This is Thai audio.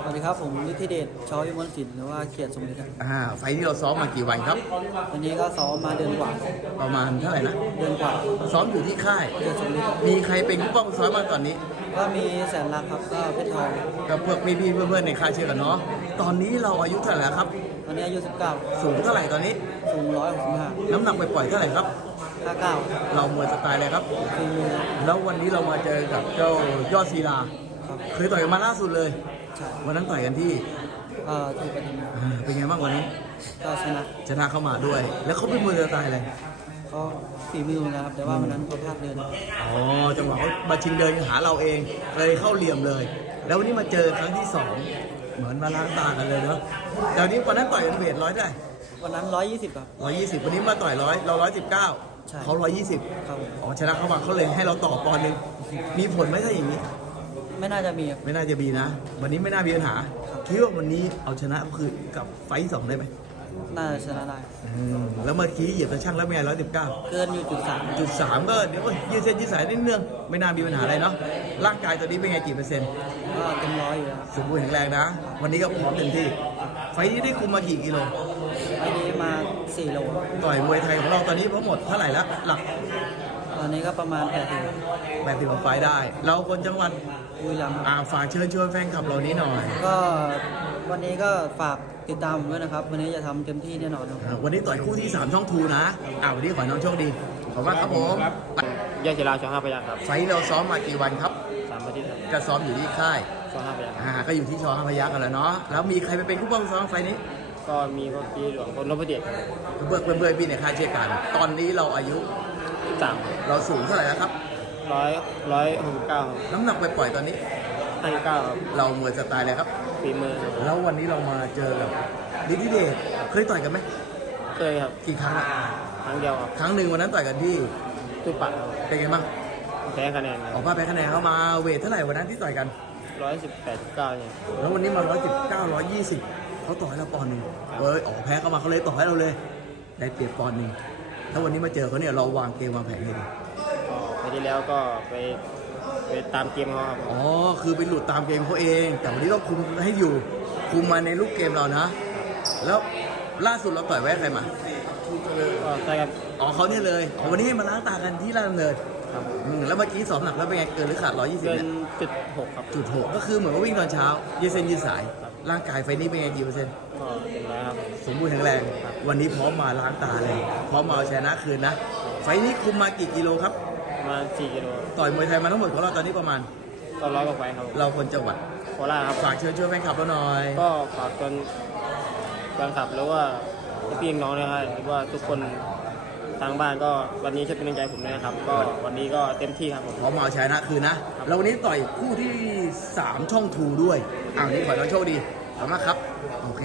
สวัสดีครับผมนิติเดชชอยิมลศินหรือว่าเขียดสมิตรอ่าไฟที่เราซ้อมมากี่วันครับ วันนี้ก็ซ้อมมาเดือนกว่าประมาณเท่าไหร่นะเดือนกว่าซ้อมอยู่ที่ค่ายเขียดสมิตรมีใครเป็นผู้ป้องซ้อมมาตอนนี้ก็มีแสนรักครับก็เพชรทองกับเพื่อนพี่เพื่อนในค่ายเชื่อกันเนาะตอนนี้เราอายุเท่าไหร่ครับตอนนี้อายุสิบเก้าสูงเท่าไหร่ตอนนี้สูงร้อยหกสิบห้าน้ำหนักไปปล่อยเท่าไหร่ครับห้าเก้าเรามวยสไตล์อะไครับแล้ววันนี้เรามาเจอกับเจ้ายอดศิลาครับเคยต่อยกันมาล่าสุดเลยวันนั้นต่อยกันที่เออที่ปฐุมเป็นไงบ้างวันนั้นก็ชนะชนะเข้ามาด้วย แล้วเขาเป็นมือจะตายเลยเขาฝีมือนะครับแต่ว่าวันนั้นเขาพลาดเดินอ๋อจังหวะเขามาชิงเดินหาเราเองเลยเข้าเหลี่ยมเลย แล้ววันนี้มาเจอครั้งที่สองเหมือนมาล้างตากันเลยเนาะเดี๋ยวนี้วันนั้นต่อยกันเวทร้อยได้วันนั้นร้อยยี่สิบครับร้อยยี่สิบวันนี้มาต่อยร้อยเราร้อยสิบเก้าเขาร้อยยี่สิบอ๋อชนะเข้ามาเขาเลยให้เราต่อปอนหนึ่งมีผลไหมถ้าอย่างนี้ไม่น่าจะมีไม่น่าจะมีนะ วันนี้ไม่น่ามีปัญหาคิดว่าวันนี้เอาชนะก็คือกับไฟสองได้ไหมน่าชนะได้แล้วเมื่อกี้เหยียบตะช่างแล้วไม่ไงร้อยสิบเก้าเกินอยู่จุดสามจุดสามก็เดี๋ยวยืดเส้นยืดสายนิดนึงไม่น่ามีปัญหาอะไรเนาะร่างกายตอนนี้เป็นไงกี่เปอร์เซ็นต์ก็เต็มร้อยอยู่สมบูรณ์แข็งแรงนะ วันนี้ก็พร้อมเต็มที่ ไฟนี้ได้คุมมากี่กิโลไฟนี้มาสี่โลต่อยมวยไทยของเราตอนนี้พั้งหมดเท่าไหร่แล้วหลักตอนนี้ก็ประมาณ 80 80ไฟได้เราคนจังหวัดอุยลำอ่าฝากเชิญชวนแฟนคลับเรานี้หน่อย ก็ วันนี้ก็ฝากติดตามด้วยนะครับ วันนี้จะทําเต็มที่แน่นอนวันนี้ต่อยคู่ที่สามช่องทูนะ อ่าวันนี้ขอน้องโชคดีขอบคุณครับผมยาเชลาช่องห้าพยัคฆ์ครับไฟเราซ้อมมากี่วันครับสามอาทิตย์จะซ้อมอยู่ที่ค่ายช่องห้าพยัคฆ์อ่าก็อยู่ที่ช่องห้าพยัคฆ์กันแล้วเนาะ แล้วมีใครไปเป็นคู่ป้องซ้อมไฟนี้ ก็มีพ่อพี่หลวงพ่อโนบบเดชเบิกเบื่อพี่เนี่ยค่าเชี่ยการ ตอนนี้เราอายุจังเราสูงเท่าไหร่แล้วครับ ร้อยร้อยหกเก้าน้ำหนักไปปล่อยตอนนี้ไอเก้าเราเหมือนสไตายเลยครับ ปีมือแล้ววันนี้เรามาเจอกับดิดิเดเคยต่อยกันไหมเคยครับ กี่ครั้งละครั้งเดียวครั้งหนึ่งวันนั้นต่อยกันที่ตุ้ปะเป็นไงบ้างแพ้คะแนนออเขาแพ้คะแนนเขามาเวทเท่าไหร่วันนั้นที่ต่อยกันร้อยสิบแปดเก้าเนี่ยแล้ววันนี้มาร้อยสิบเก้าร้อยยี่สิบเขาต่อยเราปอนด์หนึ่งเฮ้ยออกแพ้เข้ามาเขาเลยต่อยเราเลย ได้เปรียบปอนด์หนึ่งถ้าวันนี้มาเจอเขาเนี่ยเราวางเกมวางแผนยังไงันที่แล้วก็ไป ไปตามเกมเขาครับอ๋อคือไปหลุดตามเกมเขาเอง แต่วันนี้ต้องคุมให้อยู่ คุมมาในลูกเกมเรานะ แล้วล่าสุดเราต่อยแวะใครมาต่อยกับอ๋อเขาเนี่ยเลย วันนี้มาล้างตากันที่ร้านเลยแล้วเมื่อกี้สองหนักแล้วเป็นไง เกินหรือขาด120เนี่ยเกินจุดหกครับจุดหกก็คือเหมือนว่าวิ่งตอนเช้ายืดเส้นยืดสายร่างกายไฟนี้เป็นไงกี่เปอร์เซ็นต์ก็แรงสมบูรณ์แข็งแรง วันนี้พร้อมมาล้างตาเลย พร้อมมาชนะคืนนะ ไฟนี้คุมมากี่กิโลครับ มาสี่กิโล ต่อยมวยไทยมาทั้งหมดของเราตอนนี้ประมาณตอนร้อยกว่าไฟครับเราคนจังหวัดโคราชครับ ฝากเชิญชวนแฟนคลับเราหน่อย ก็ฝากจนแฟนคลับแล้วว่าพี่น้องนะครับ ว่าทุกคนทางบ้านก็วันนี้จะเป็นใจผมนะครับก็วันนี้ก็เต็มที่ครับผมขอมาใช้นะคืนนะ แล้ววันนี้ต่อยคู่ที่ 3 ช่องทูด้วย อ่านี้ขอให้โชคดีขอบคุณครับโอเค